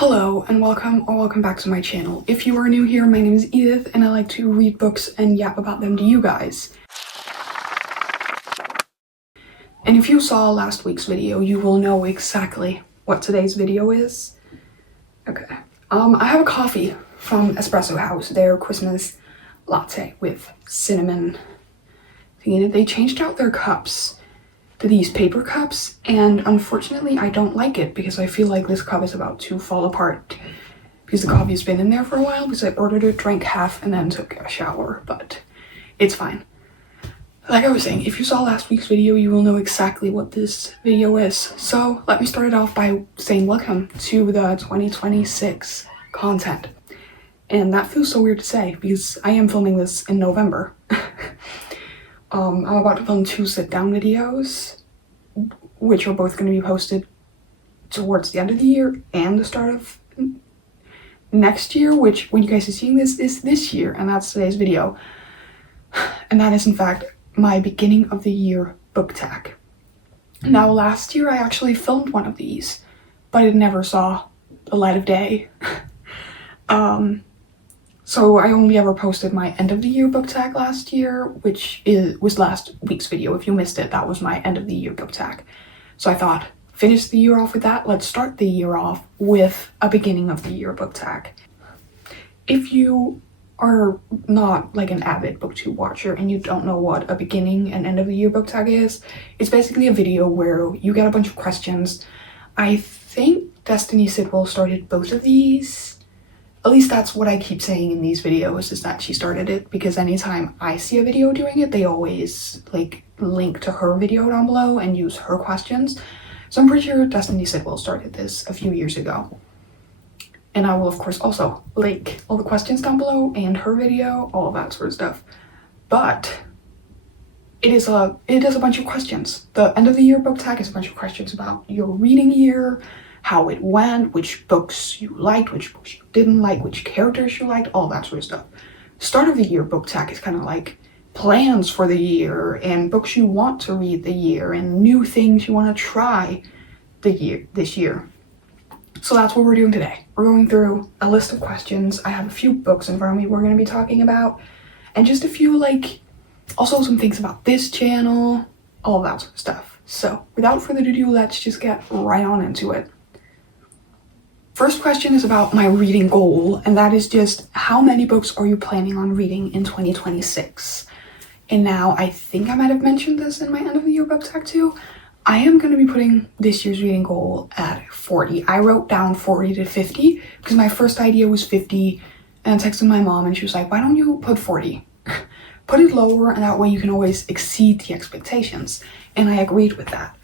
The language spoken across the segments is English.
Hello and welcome back to my channel. If you are new here, my name is Edith and I like to read books and yap about them to you guys. And if you saw last week's video, you will know exactly what today's video is. Okay. I have a coffee from Espresso House, their Christmas latte with cinnamon thing in it. They changed out their cups to these paper cups, and unfortunately I don't like it because I feel like this cup is about to fall apart because the coffee's been in there for a while because I ordered it, drank half, and then took a shower, but it's fine. Like I was saying, if you saw last week's video, you will know exactly what this video is. So let me start it off by saying welcome to the 2026 content. And that feels so weird to say because I am filming this in November. I'm about to film 2 sit-down videos, which are both going to be posted towards the end of the year and the start of next year, which when you guys are seeing this is this year, and that's today's video. And that is in fact my beginning of the year book tag. Now last year I actually filmed one of these, but it never saw the light of day. So I only ever posted my end of the year book tag last year, which was last week's video. If you missed it, that was my end of the year book tag. So I thought, finish the year off with that. Let's start the year off with a beginning of the year book tag. If you are not like an avid booktube watcher and you don't know what a beginning and end of the year book tag is, it's basically a video where you get a bunch of questions. I think Destiny Sidwell started both of these. At least that's what I keep saying in these videos, is that she started it, because anytime I see a video doing it, they always like link to her video down below and use her questions. So I'm pretty sure Destiny Sidwell started this a few years ago. And I will of course also link all the questions down below and her video, all of that sort of stuff. But it is a bunch of questions. The end of the year book tag is a bunch of questions about your reading year, how it went, which books you liked, which books you didn't like, which characters you liked, all that sort of stuff. Start of the year book tag is kind of like plans for the year and books you want to read the year and new things you want to try this year. So that's what we're doing today. We're going through a list of questions. I have a few books in front of me we're going to be talking about, and just a few also some things about this channel, all that sort of stuff. So without further ado, let's just get right on into it. First question is about my reading goal, and that is just how many books are you planning on reading in 2026? And now I think I might have mentioned this in my end of the year book tag too. I am going to be putting this year's reading goal at 40. I wrote down 40 to 50 because my first idea was 50, and I texted my mom and she was like, why don't you put 40? Put it lower and that way you can always exceed the expectations. And I agreed with that.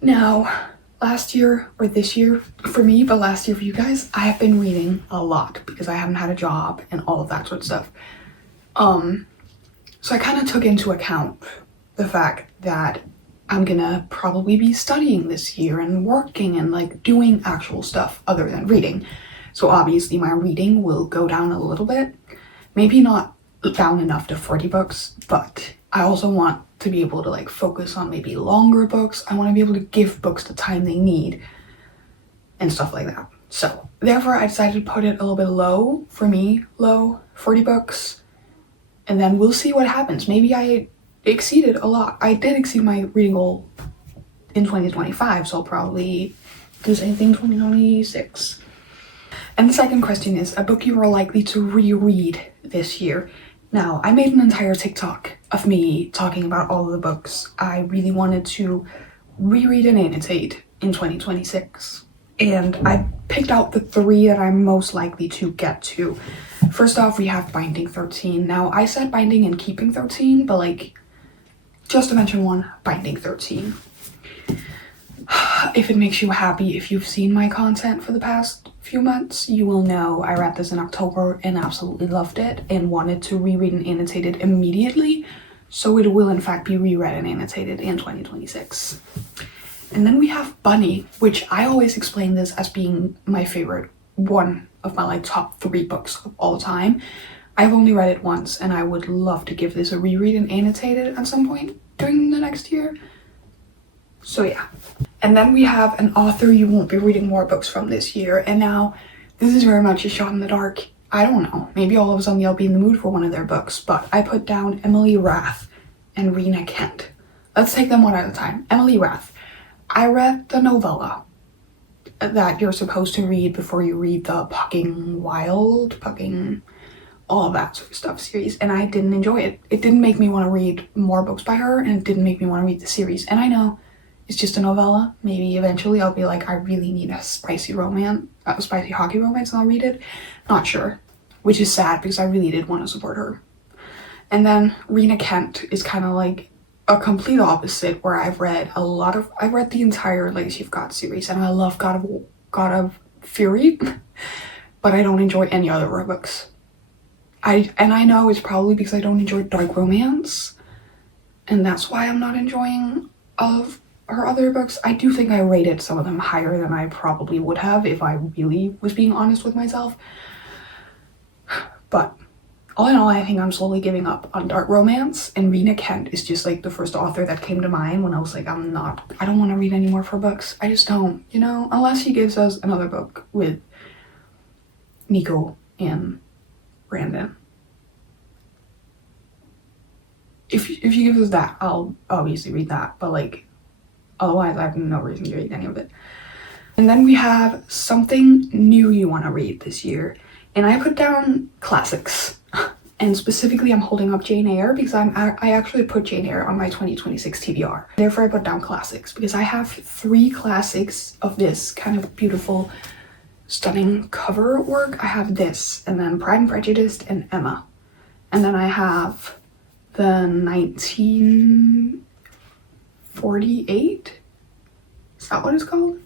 Now, last year, or this year for me, but last year for you guys, I have been reading a lot because I haven't had a job and all of that sort of stuff. So I kind of took into account the fact that I'm gonna probably be studying this year and working and like doing actual stuff other than reading. So obviously my reading will go down a little bit, maybe not down enough to 40 books, but I also want to be able to like focus on maybe longer books. I want to be able to give books the time they need and stuff like that. So therefore I decided to put it a little bit low, for me, low, 40 books, and then we'll see what happens. Maybe I exceeded a lot. I did exceed my reading goal in 2025, so I'll probably do the same thing in 2026. And the second question is a book you are likely to reread this year. Now, I made an entire TikTok of me talking about all of the books I really wanted to reread and annotate in 2026. And I picked out the 3 that I'm most likely to get to. First off, we have Binding 13. Now, I said Binding and Keeping 13, but just to mention one, Binding 13. If it makes you happy, if you've seen my content for the past few months, you will know I read this in October and absolutely loved it and wanted to reread and annotate it immediately. So it will in fact be reread and annotated in 2026. And then we have Bunny, which I always explain this as being my favorite, one of my top 3 books of all time. I've only read it once and I would love to give this a reread and annotate it at some point during the next year. So yeah. And then we have an author you won't be reading more books from this year. And now this is very much a shot in the dark. I don't know. Maybe all of a sudden I'll be in the mood for one of their books, but I put down Emily Rath and Rena Kent. Let's take them one at a time. Emily Rath. I read the novella that you're supposed to read before you read the Pucking Wild, all of that sort of stuff series, and I didn't enjoy it. It didn't make me want to read more books by her, and it didn't make me want to read the series. And I know it's just a novella. Maybe eventually I'll be like, I really need a spicy hockey romance, and I'll read it. Not sure, which is sad because I really did want to support her. And then Rena Kent is kind of like a complete opposite, where I've read the entire Legacy of God series, and I love God of Fury, but I don't enjoy any other of her books. I know it's probably because I don't enjoy dark romance, and that's why I'm not enjoying of her other books. I do think I rated some of them higher than I probably would have if I really was being honest with myself. But all in all, I think I'm slowly giving up on dark romance, and Rena Kent is just like the first author that came to mind when I was like, I don't want to read any more of her books. I just don't, unless she gives us another book with Nico and Brandon. If she gives us that, I'll obviously read that, but like, otherwise I have no reason to read any of it. And then we have something new you want to read this year, and I put down classics. And specifically, I'm holding up Jane Eyre because I actually put Jane Eyre on my 2026 TBR. Therefore, I put down classics because I have 3 classics of this kind of beautiful, stunning cover work. I have this, and then Pride and Prejudice and Emma. And then I have the 1948? Is that what it's called?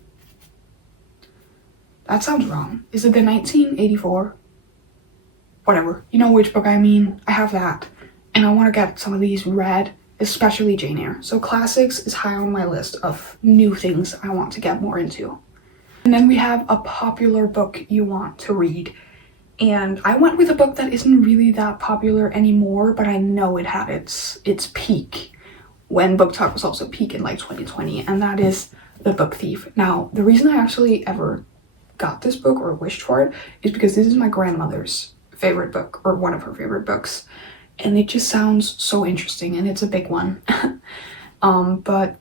That sounds wrong. Is it the 1984? Whatever, you know which book I mean. I have that, and I want to get some of these read, especially Jane Eyre. So classics is high on my list of new things I want to get more into. And then we have a popular book you want to read, and I went with a book that isn't really that popular anymore, but I know it had its peak when book talk was also peak in like 2020, and that is The Book Thief. Now, the reason I actually ever got this book or wished for it is because this is my grandmother's favorite book, or one of her favorite books, and it just sounds so interesting, and it's a big one. But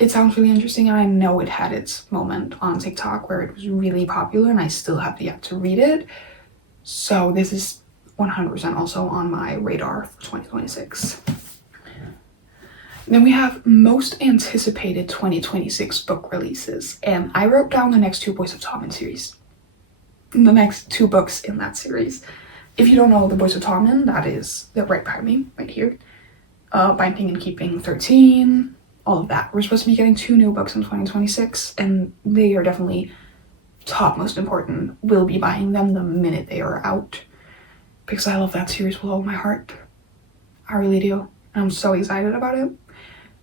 it sounds really interesting, and I know it had its moment on TikTok where it was really popular, and I still have yet to read it. So this is 100% also on my radar for 2026. Then we have most anticipated 2026 book releases, and I wrote down the next 2 Boys of Tommen series. The next 2 books in that series. If you don't know the Boys of Tommen, that is, they're right behind me, right here. Binding and Keeping 13, all of that. We're supposed to be getting 2 new books in 2026, and they are definitely top most important. We'll be buying them the minute they are out, because I love that series with all my heart. I really do. I'm so excited about it.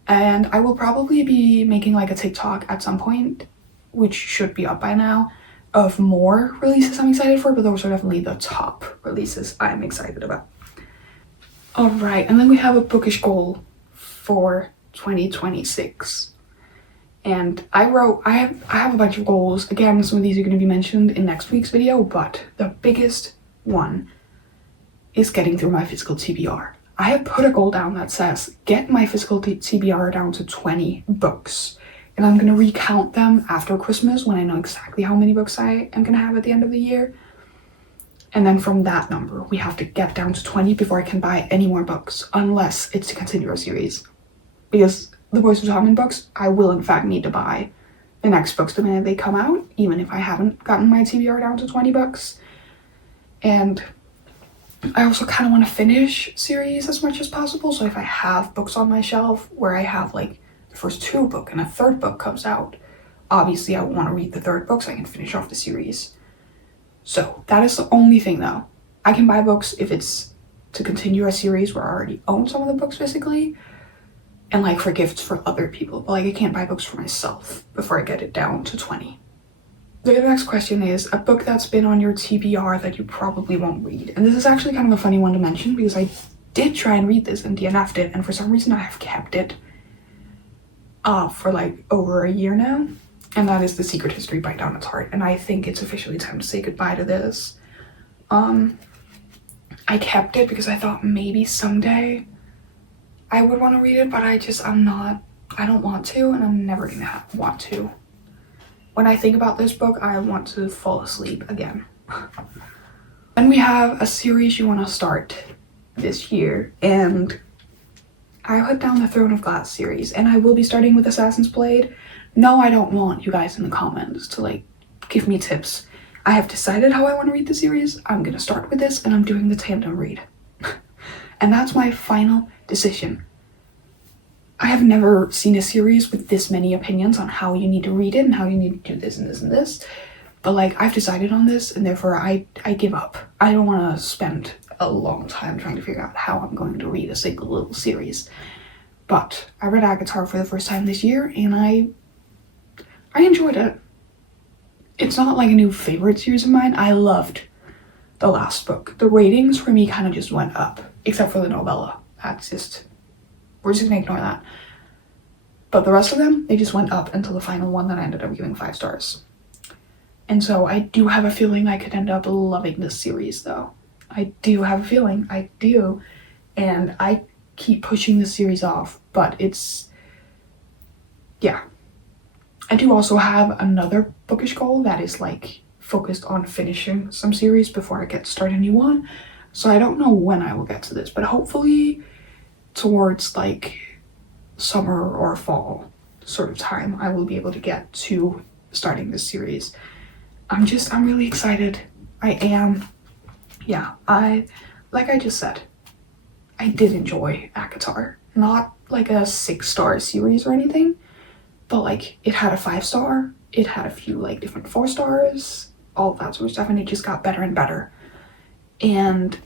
And I will probably be making like a TikTok at some point, which should be up by now, of more releases I'm excited for, but those are definitely the top releases I'm excited about. All right, and then we have a bookish goal for 2026. And I have a bunch of goals. Again, some of these are going to be mentioned in next week's video, but the biggest one is getting through my physical TBR. I have put a goal down that says, get my physical TBR down to 20 books. And I'm going to recount them after Christmas when I know exactly how many books I am going to have at the end of the year. And then from that number, we have to get down to 20 before I can buy any more books, unless it's to continue our series. Because the Boys of Tommen books, I will in fact need to buy the next books the minute they come out, even if I haven't gotten my TBR down to 20 books. And I also kind of want to finish series as much as possible. So if I have books on my shelf where I have like the first 2 book and a 3rd book comes out, obviously I want to read the 3rd book so I can finish off the series. So that is the only thing though. I can buy books if it's to continue a series where I already own some of the books physically, and like for gifts for other people, but like I can't buy books for myself before I get it down to 20. The next question is a book that's been on your TBR that you probably won't read. And this is actually kind of a funny one to mention because I did try and read this and DNF'd it, and for some reason I have kept it. for like over a year now, and that is The Secret History by Down Its Heart, and I think it's officially time to say goodbye to this. I kept it because I thought maybe someday I would want to read it, but I don't want to, and I'm never gonna want to. When I think about this book, I want to fall asleep again. Then we have a series you want to start this year, and I put down the Throne of Glass series, and I will be starting with Assassin's Blade. No, I don't want you guys in the comments to like give me tips. I have decided how I want to read the series. I'm gonna start with this, and I'm doing the tandem read. And that's my final decision. I have never seen a series with this many opinions on how you need to read it and how you need to do this and this and this. But like, I've decided on this, and therefore I give up. I don't want to spend a long time trying to figure out how I'm going to read a single little series. But I read ACOTAR for the first time this year, and I enjoyed it. It's not like a new favorite series of mine. I loved the last book. The ratings for me kind of just went up, except for the novella. We're just gonna ignore that. But the rest of them, they just went up until the final one that I ended up giving 5 stars. And so I do have a feeling I could end up loving this series though. I do have a feeling, I do. And I keep pushing this series off, but yeah. I do also have another bookish goal that is like focused on finishing some series before I get started a new one. So I don't know when I will get to this, but hopefully towards like summer or fall sort of time, I will be able to get to starting this series. I'm really excited. I am. Yeah, like I just said, I did enjoy ACOTAR. Not like a 6-star series or anything, but like it had a 5-star, it had a few like different 4 stars, all of that sort of stuff, and it just got better and better. And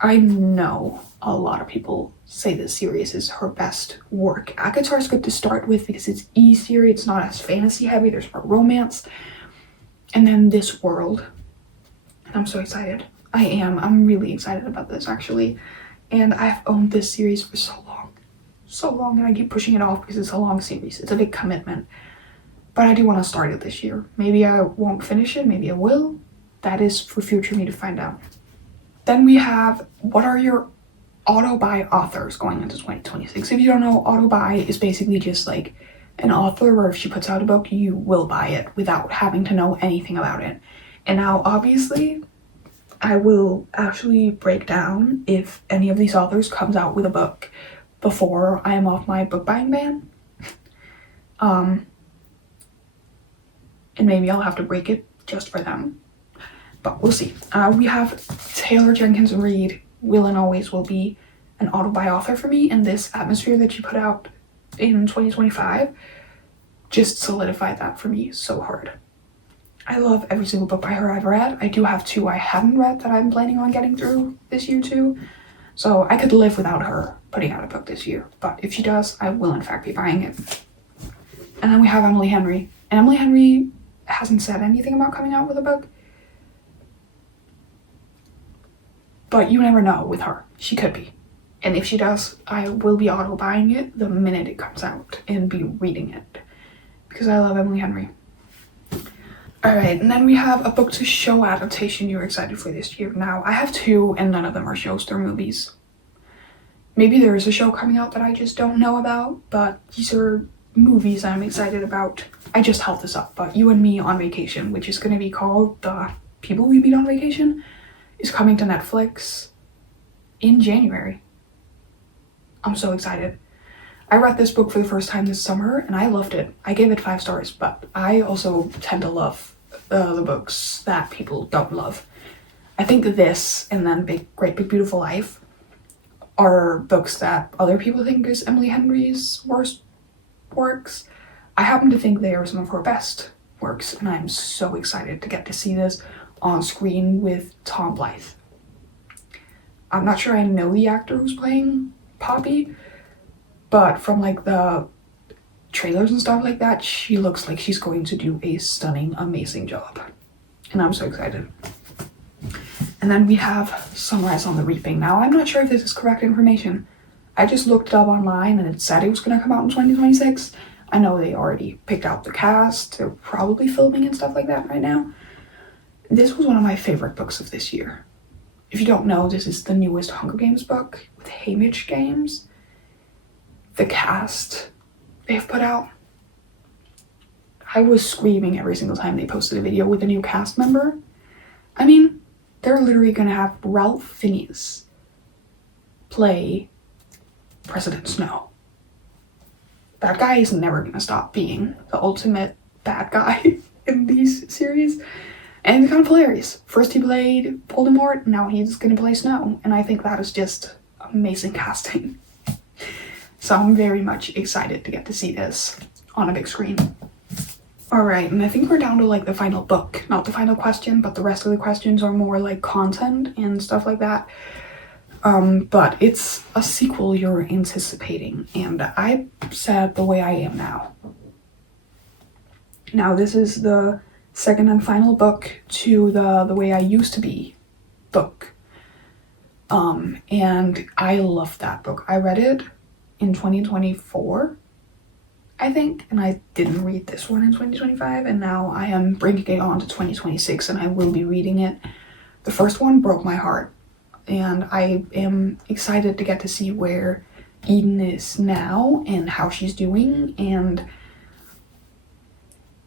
I know a lot of people say this series is her best work. ACOTAR is good to start with because it's easier, it's not as fantasy heavy, there's more romance. And then this world, I'm so excited. I'm really excited about this actually. And I've owned this series for so long, and I keep pushing it off because it's a long series. It's a big commitment. But I do want to start it this year. Maybe I won't finish it, maybe I will. That is for future me to find out. Then we have, what are your auto-buy authors going into 2026? If you don't know, auto-buy is basically just like an author where if she puts out a book, you will buy it without having to know anything about it. And now, obviously, I will actually break down if any of these authors comes out with a book before I am off my book buying ban. And maybe I'll have to break it just for them. But we'll see. We have Taylor Jenkins Reid, will and always will be an auto-buy author for me, and this atmosphere that she put out in 2025 just solidified that for me so hard. I love every single book by her I've read. I do have 2 I haven't read that I'm planning on getting through this year too. So I could live without her putting out a book this year. But if she does, I will in fact be buying it. And then we have Emily Henry. And Emily Henry hasn't said anything about coming out with a book. But you never know with her. She could be. And if she does, I will be auto-buying it the minute it comes out and be reading it. Because I love Emily Henry. Alright, and then we have a book to show adaptation you're excited for this year. Now, I have 2 and none of them are shows, they're movies. Maybe there is a show coming out that I just don't know about, but these are movies I'm excited about. I just held this up, but You and Me on Vacation, which is going to be called The People We Meet on Vacation, is coming to Netflix in January. I'm so excited. I read this book for the first time this summer and I loved it. I gave it 5 stars, but I also tend to love the books that people don't love. I think this and then Great Big Beautiful Life are books that other people think is Emily Henry's worst works. I happen to think they are some of her best works, and I'm so excited to get to see this on screen with Tom Blythe. I'm not sure I know the actor who's playing Poppy, but from like the trailers and stuff like that, she looks like she's going to do a stunning, amazing job. And I'm so excited. And then we have Sunrise on the Reaping. Now, I'm not sure if this is correct information. I just looked it up online and it said it was going to come out in 2026. I know they already picked out the cast. They're probably filming and stuff like that right now. This was one of my favorite books of this year. If you don't know, this is the newest Hunger Games book with Haymitch Games. The cast they've put out. I was screaming every single time they posted a video with a new cast member. I mean, they're literally gonna have Ralph Fiennes play President Snow. That guy is never gonna stop being the ultimate bad guy in these series. And it's kind of hilarious. First he played Voldemort, now he's gonna play Snow. And I think that is just amazing casting. So I'm very much excited to get to see this on a big screen. Alright, and I think we're down to like the final book. Not the final question, but the rest of the questions are more like content and stuff like that. But it's a sequel you're anticipating, and I said The Way I Am Now. Now this is the second and final book to the Way I Used to Be book. And I love that book. I read it in 2024, I think, and I didn't read this one in 2025, and now I am bringing it on to 2026 and I will be reading it. The first one broke my heart, and I am excited to get to see where Eden is now and how she's doing. And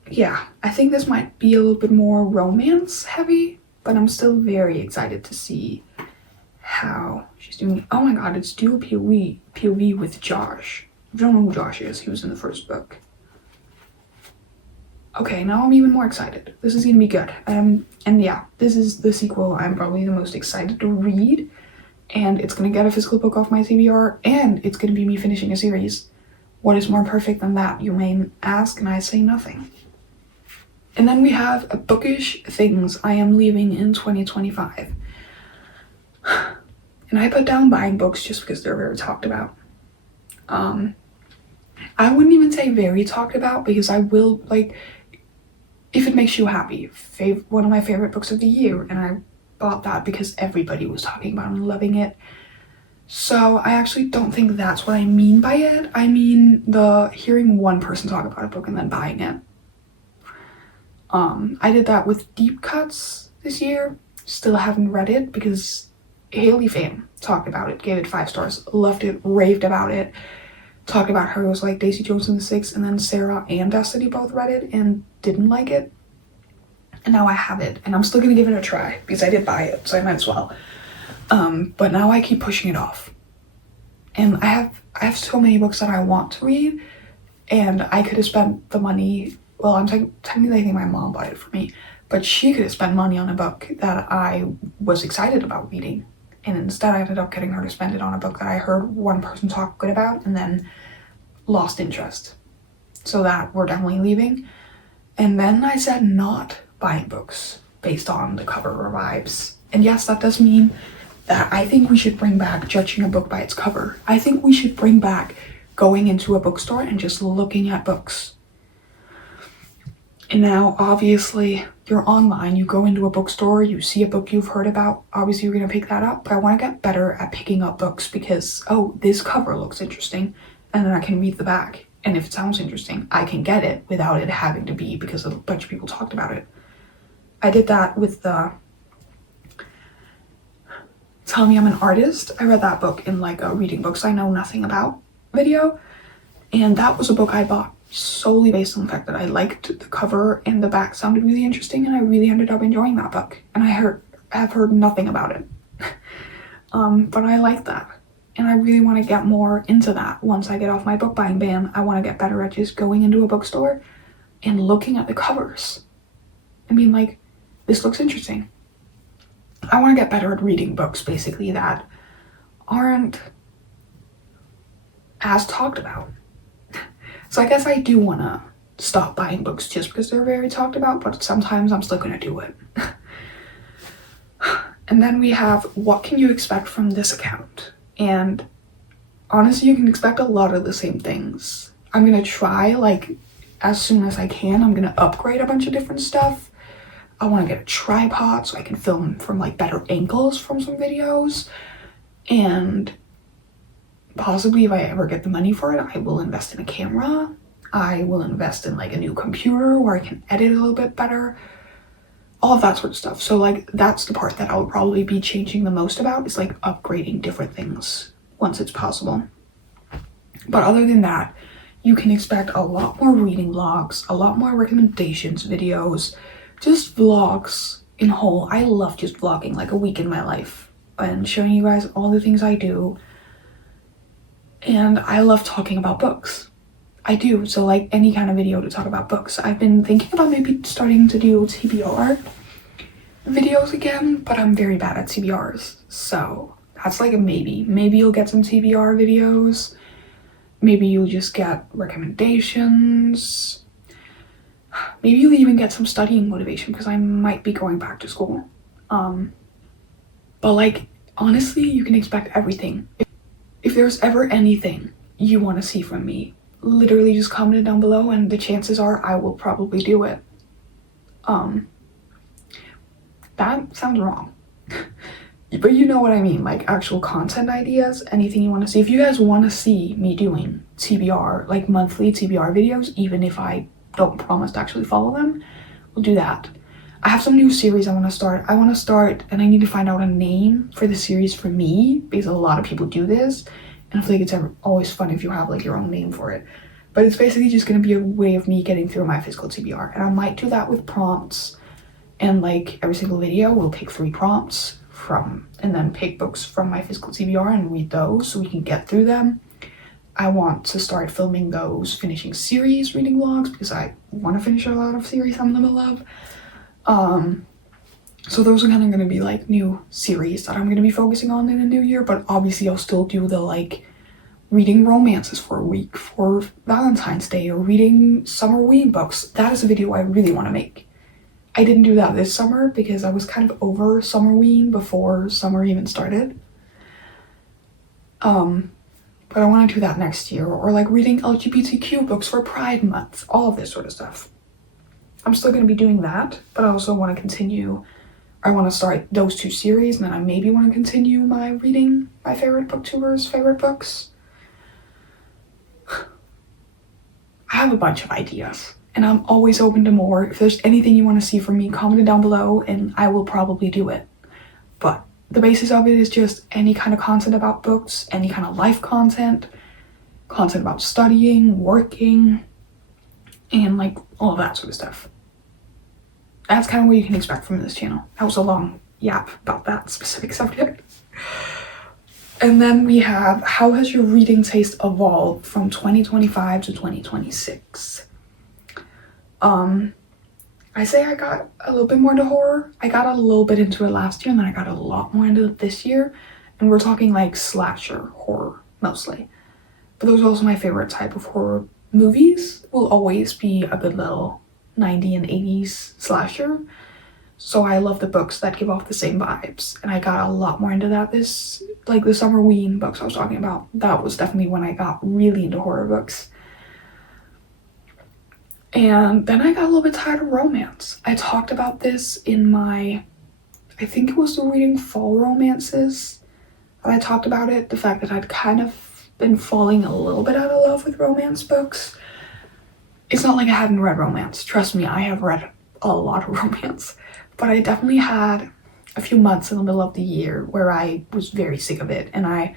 yeah, I think this might be a little bit more romance heavy, but I'm still very excited to see how she's doing. Oh my god, it's dual POV with Josh. I don't know who Josh is. He was in the first book. Okay, now I'm even more excited. This is gonna be good. And yeah, this is the sequel I'm probably the most excited to read. And it's gonna get a physical book off my TBR, and it's gonna be me finishing a series. What is more perfect than that, you may ask, and I say nothing. And then we have bookish things I am leaving in 2025. And I put down buying books just because they're very talked about. I wouldn't even say very talked about, because I will, like, if it makes you happy, one of my favorite books of the year, and I bought that because everybody was talking about it and loving it. So I actually don't think that's what I mean by it. I mean the hearing one person talk about a book and then buying it. I did that with Deep Cuts this year. Still haven't read it because Haley Pham talked about it, gave it 5 stars, loved it, raved about it, talked about her. It was like Daisy Jones and the Six, and then Sarah and Destiny both read it and didn't like it. And now I have it, and I'm still gonna give it a try because I did buy it, so I might as well. But now I keep pushing it off. And I have so many books that I want to read, and I could have spent the money. Well, I'm technically I think my mom bought it for me, but she could have spent money on a book that I was excited about reading. And instead I ended up getting her to spend it on a book that I heard one person talk good about and then lost interest. So that we're definitely leaving. And then I said not buying books based on the cover or vibes. And yes, that does mean that I think we should bring back judging a book by its cover. I think we should bring back going into a bookstore and just looking at books. And now, obviously, you're online, you go into a bookstore, you see a book you've heard about, obviously you're gonna pick that up, but I wanna get better at picking up books because, oh, this cover looks interesting, and then I can read the back, and if it sounds interesting, I can get it without it having to be because a bunch of people talked about it. I did that with the Tell Me I'm an Artist. I read that book in like a reading books I know nothing about video, and that was a book I bought solely based on the fact that I liked the cover and the back sounded really interesting, and I really ended up enjoying that book, and I have heard nothing about it. But I like that, and I really want to get more into that. Once I get off my book buying ban, I want to get better at just going into a bookstore and looking at the covers and being like, this looks interesting. I want to get better at reading books basically that aren't as talked about. So I guess I do want to stop buying books just because they're very talked about, but sometimes I'm still going to do it. And then we have, what can you expect from this account? And honestly, you can expect a lot of the same things. I'm going to try, like, as soon as I can, I'm going to upgrade a bunch of different stuff. I want to get a tripod so I can film from, like, better angles from some videos. And possibly if I ever get the money for it, I will invest in a camera. I will invest in like a new computer where I can edit a little bit better, all of that sort of stuff. So like that's the part that I'll probably be changing the most about, is like upgrading different things once it's possible. But other than that, you can expect a lot more reading vlogs, a lot more recommendations videos, just vlogs in whole. I love just vlogging like a week in my life and showing you guys all the things I do. And I love talking about books. I do, so like any kind of video to talk about books. I've been thinking about maybe starting to do TBR videos again, but I'm very bad at TBRs. So that's like a maybe. Maybe you'll get some TBR videos. Maybe you'll just get recommendations. Maybe you'll even get some studying motivation because I might be going back to school. But like, honestly, you can expect everything. If there's ever anything you want to see from me, literally just comment it down below and the chances are I will probably do it. That sounds wrong. But you know what I mean, like actual content ideas, anything you want to see. If you guys want to see me doing TBR, like monthly TBR videos, even if I don't promise to actually follow them, we'll do that. I have some new series I want to start. And I need to find out a name for the series for me, because a lot of people do this. And I feel like it's always fun if you have like your own name for it. But it's basically just going to be a way of me getting through my physical TBR. And I might do that with prompts. And like every single video will pick 3 prompts and then pick books from my physical TBR and read those so we can get through them. I want to start filming those finishing series reading vlogs because I want to finish a lot of series I'm in the middle of. So those are kind of going to be like new series that I'm going to be focusing on in the new year, but obviously I'll still do the like reading romances for a week for Valentine's Day or reading summer ween books. That is a video I really want to make. I didn't do that this summer because I was kind of over summer ween before summer even started. But I want to do that next year, or like reading LGBTQ books for Pride Month, all of this sort of stuff. I'm still going to be doing that, but I also want to continue. I want to start those 2 series, and then I maybe want to continue my reading my favorite booktubers' favorite books. I have a bunch of ideas, and I'm always open to more. If there's anything you want to see from me, comment it down below, and I will probably do it. But the basis of it is just any kind of content about books, any kind of life content about studying, working, and like all of that sort of stuff. That's kind of what you can expect from this channel. That was a long yap about that specific subject. And then we have, how has your reading taste evolved from 2025 to 2026? I say I got a little bit more into horror. I got a little bit into it last year, and then I got a lot more into it this year. And we're talking like slasher horror mostly. But those are also my favorite type of horror. Movies will always be a good little 90s and 80s slasher. So I love the books that give off the same vibes. And I got a lot more into that like the summer ween books I was talking about. That was definitely when I got really into horror books. And then I got a little bit tired of romance. I talked about this in my, I think it was the reading fall romances. I talked about it, the fact that I'd kind of been falling a little bit out of love with romance books. It's not like I hadn't read romance. Trust me, I have read a lot of romance. But I definitely had a few months in the middle of the year where I was very sick of it. And I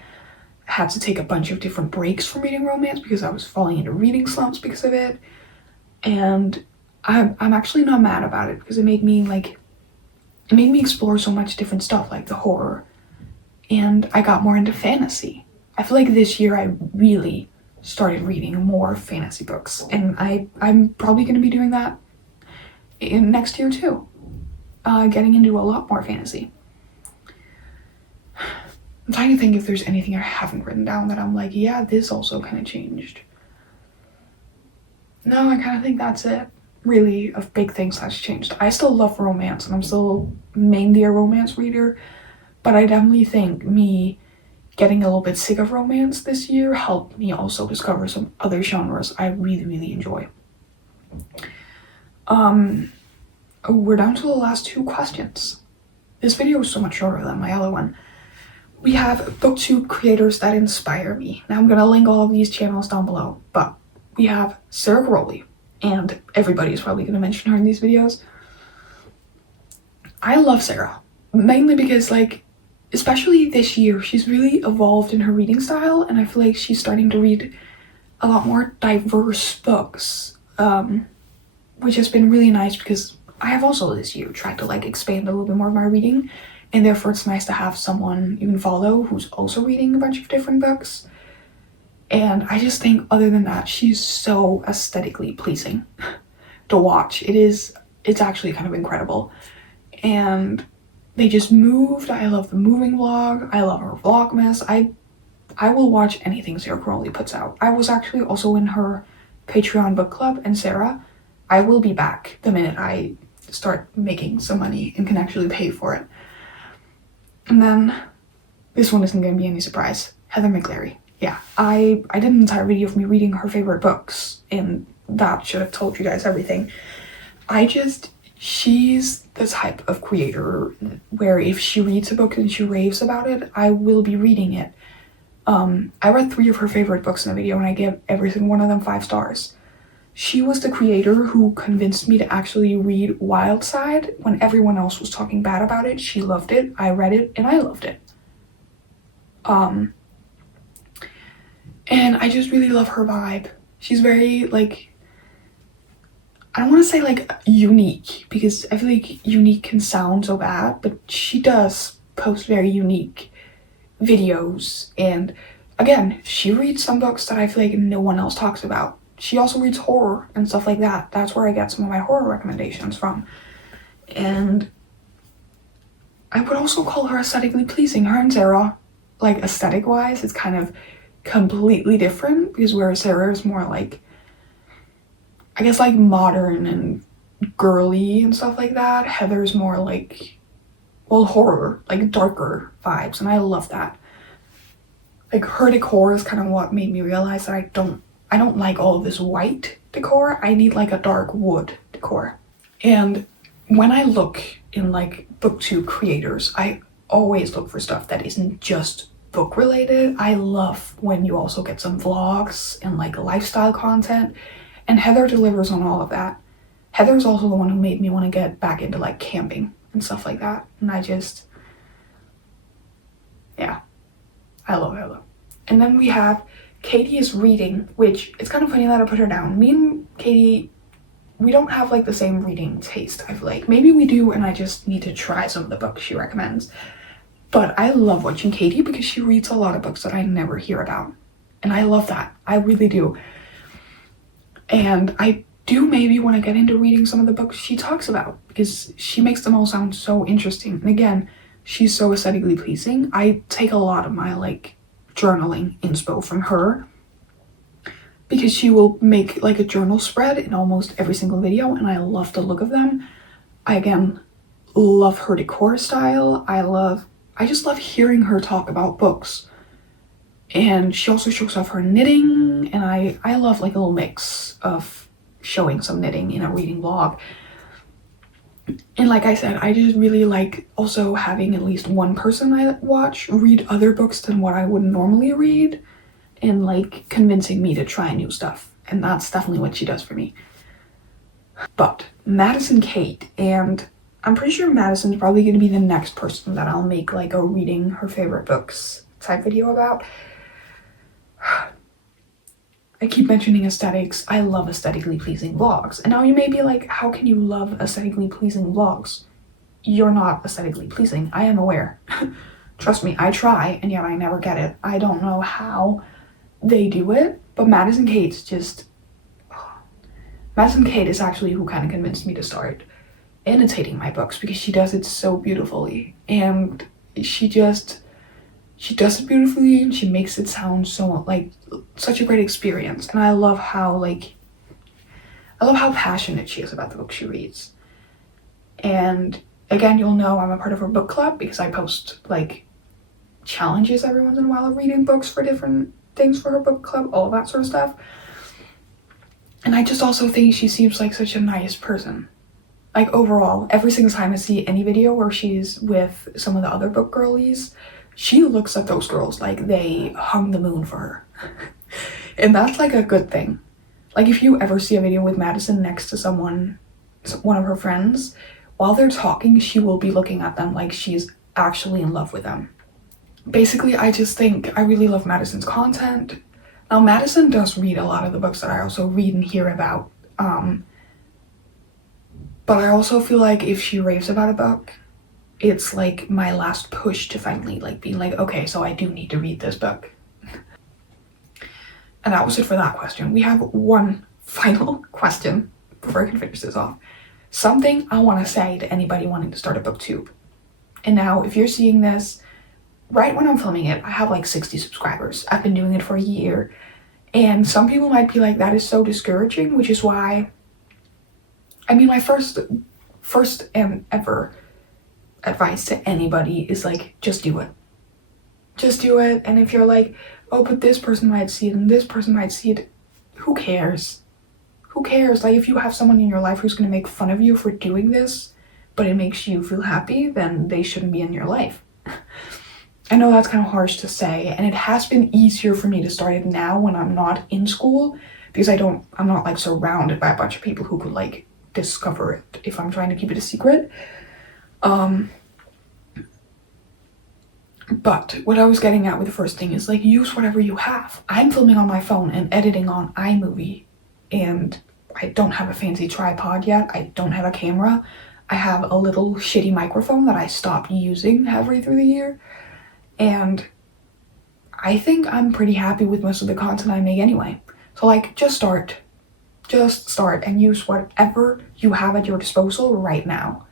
had to take a bunch of different breaks from reading romance because I was falling into reading slumps because of it. And I'm actually not mad about it because it made me explore so much different stuff, like the horror. And I got more into fantasy. I feel like this year I really started reading more fantasy books, and I'm probably going to be doing that in next year too. Getting into a lot more fantasy. I'm trying to think if there's anything I haven't written down that I'm like, yeah, this also kind of changed. No, I kind of think that's it, really, of big things that's changed. I still love romance, and I'm still mainly a romance reader, but I definitely think me getting a little bit sick of romance this year helped me also discover some other genres I really, really enjoy. We're down to the last 2 questions. This video is so much shorter than my other one. We have booktube creators that inspire me. Now I'm gonna link all of these channels down below, but we have Sarah Crowley, and everybody's probably going to mention her in these videos. I love Sarah, mainly because, like, especially this year, she's really evolved in her reading style, and I feel like she's starting to read a lot more diverse books, which has been really nice because I have also this year tried to like expand a little bit more of my reading, and therefore it's nice to have someone you can follow who's also reading a bunch of different books. And I just think, other than that, she's so aesthetically pleasing to watch. It's actually kind of incredible. And they just moved. I love the moving vlog. I love her vlogmas. I will watch anything Sarah Crowley puts out. I was actually also in her Patreon book club, and Sarah, I will be back the minute I start making some money and can actually pay for it. And then, this one isn't going to be any surprise, Heather McCleary. Yeah, I did an entire video of me reading her favorite books, and that should have told you guys everything. She's the type of creator where if she reads a book and she raves about it, I will be reading it. I read 3 of her favorite books in the video, and I gave every single one of them 5 stars. She was the creator who convinced me to actually read Wild Side when everyone else was talking bad about it. She loved it, I read it, and I loved it. And I just really love her vibe. She's very, like, I don't want to say like unique, because I feel like unique can sound so bad, but she does post very unique videos. And again, she reads some books that I feel like no one else talks about. She also reads horror and stuff like that. That's where I get some of my horror recommendations from. And I would also call her aesthetically pleasing. Her and Sarah, like, aesthetic wise, it's kind of completely different, because whereas Sarah is more like, I guess, like modern and girly and stuff like that, Heather's more like, well, horror, like darker vibes, and I love that. Like, her decor is kind of what made me realize that I don't like all of this white decor. I need like a dark wood decor. And when I look in like booktube creators, I always look for stuff that isn't just book related. I love when you also get some vlogs and like lifestyle content, and Heather delivers on all of that. Heather's also the one who made me want to get back into like camping and stuff like that, and yeah, I love Heather. And then we have Katie is reading, which it's kind of funny that I put her down. Me and Katie, we don't have like the same reading taste, I feel like. Maybe we do, and I just need to try some of the books she recommends. But I love watching Katie because she reads a lot of books that I never hear about. And I love that. I really do. And I do maybe want to get into reading some of the books she talks about, because she makes them all sound so interesting. And again, she's so aesthetically pleasing. I take a lot of my like journaling inspo from her, because she will make like a journal spread in almost every single video, and I love the look of them. I again love her decor style. I just love hearing her talk about books. And she also shows off her knitting, and I love like a little mix of showing some knitting in a reading vlog. And like I said, I just really like also having at least one person I watch read other books than what I would normally read, and like convincing me to try new stuff. And that's definitely what she does for me. But Madison Kate, and I'm pretty sure Madison's probably going to be the next person that I'll make like a reading her favorite books type video about. I keep mentioning aesthetics. I love aesthetically pleasing vlogs. And now you may be like, how can you love aesthetically pleasing vlogs? You're not aesthetically pleasing. I am aware. Trust me, I try, and yet I never get it. I don't know how they do it, but Madison Kate is actually who kind of convinced me to start annotating my books, because she does it so beautifully, and she does it beautifully, and she makes it sound so like such a great experience. And I love how passionate she is about the book she reads. And again, you'll know I'm a part of her book club because I post like challenges every once in a while of reading books for different things for her book club, all that sort of stuff. And I just also think she seems like such a nice person. Like overall, every single time I see any video where she's with some of the other book girlies, she looks at those girls like they hung the moon for her. And that's like a good thing. Like if you ever see a video with Madison next to someone, one of her friends, while they're talking, she will be looking at them like she's actually in love with them. Basically, I just think I really love Madison's content. Now, Madison does read a lot of the books that I also read and hear about. But I also feel like if she raves about a book, it's like my last push to finally like being like, okay, so I do need to read this book. And that was it for that question. We have one final question before I can finish this off. Something I want to say to anybody wanting to start a booktube. And now, if you're seeing this, right when I'm filming it, I have like 60 subscribers. I've been doing it for a year. And some people might be like, that is so discouraging, which is why, I mean, my first and ever advice to anybody is like, just do it. Just do it. And if you're like, oh, but this person might see it and this person might see it, who cares? Who cares? Like if you have someone in your life who's going to make fun of you for doing this, but it makes you feel happy, then they shouldn't be in your life. I know that's kind of harsh to say, and it has been easier for me to start it now when I'm not in school, because I'm not like surrounded by a bunch of people who could like discover it if I'm trying to keep it a secret. But what I was getting at with the first thing is like, use whatever you have. I'm filming on my phone and editing on iMovie, and I don't have a fancy tripod yet. I don't have a camera. I have a little shitty microphone that I stopped using halfway through the year. And I think I'm pretty happy with most of the content I make anyway. So like, just start and use whatever you have at your disposal right now.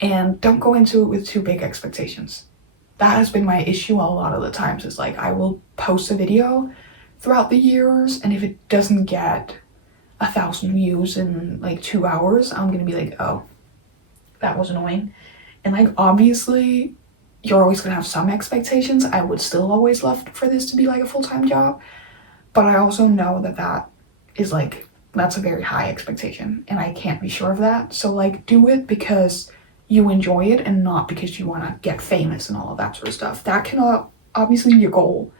And don't go into it with too big expectations. That has been my issue a lot of the times, is like, I will post a video throughout the years, and if it doesn't get 1,000 views in like 2 hours, I'm gonna be like, oh, that was annoying. And like, obviously, you're always gonna have some expectations. I would still always love for this to be like a full-time job, but I also know that that is like, that's a very high expectation, and I can't be sure of that. So like, do it because you enjoy it and not because you want to get famous and all of that sort of stuff. That can obviously be your goal,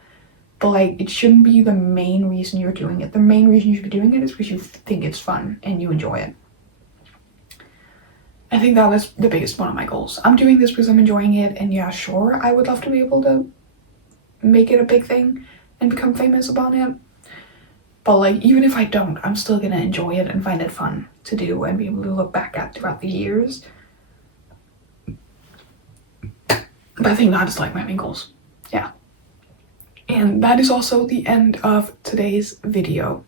but like, it shouldn't be the main reason you're doing it. The main reason you should be doing it is because you think it's fun and you enjoy it. I think that was the biggest one of my goals. I'm doing this because I'm enjoying it, and yeah, sure, I would love to be able to make it a big thing and become famous upon it. But like, even if I don't, I'm still gonna enjoy it and find it fun to do and be able to look back at throughout the years. But I think that is like my main goals. Yeah. And that is also the end of today's video.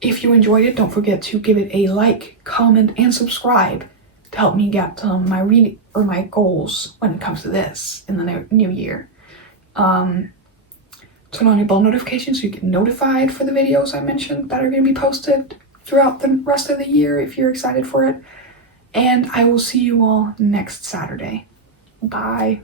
If you enjoyed it, don't forget to give it a like, comment, and subscribe to help me get my goals when it comes to this in the new year. Turn on your bell notifications so you get notified for the videos I mentioned that are going to be posted throughout the rest of the year if you're excited for it. And I will see you all next Saturday. Bye.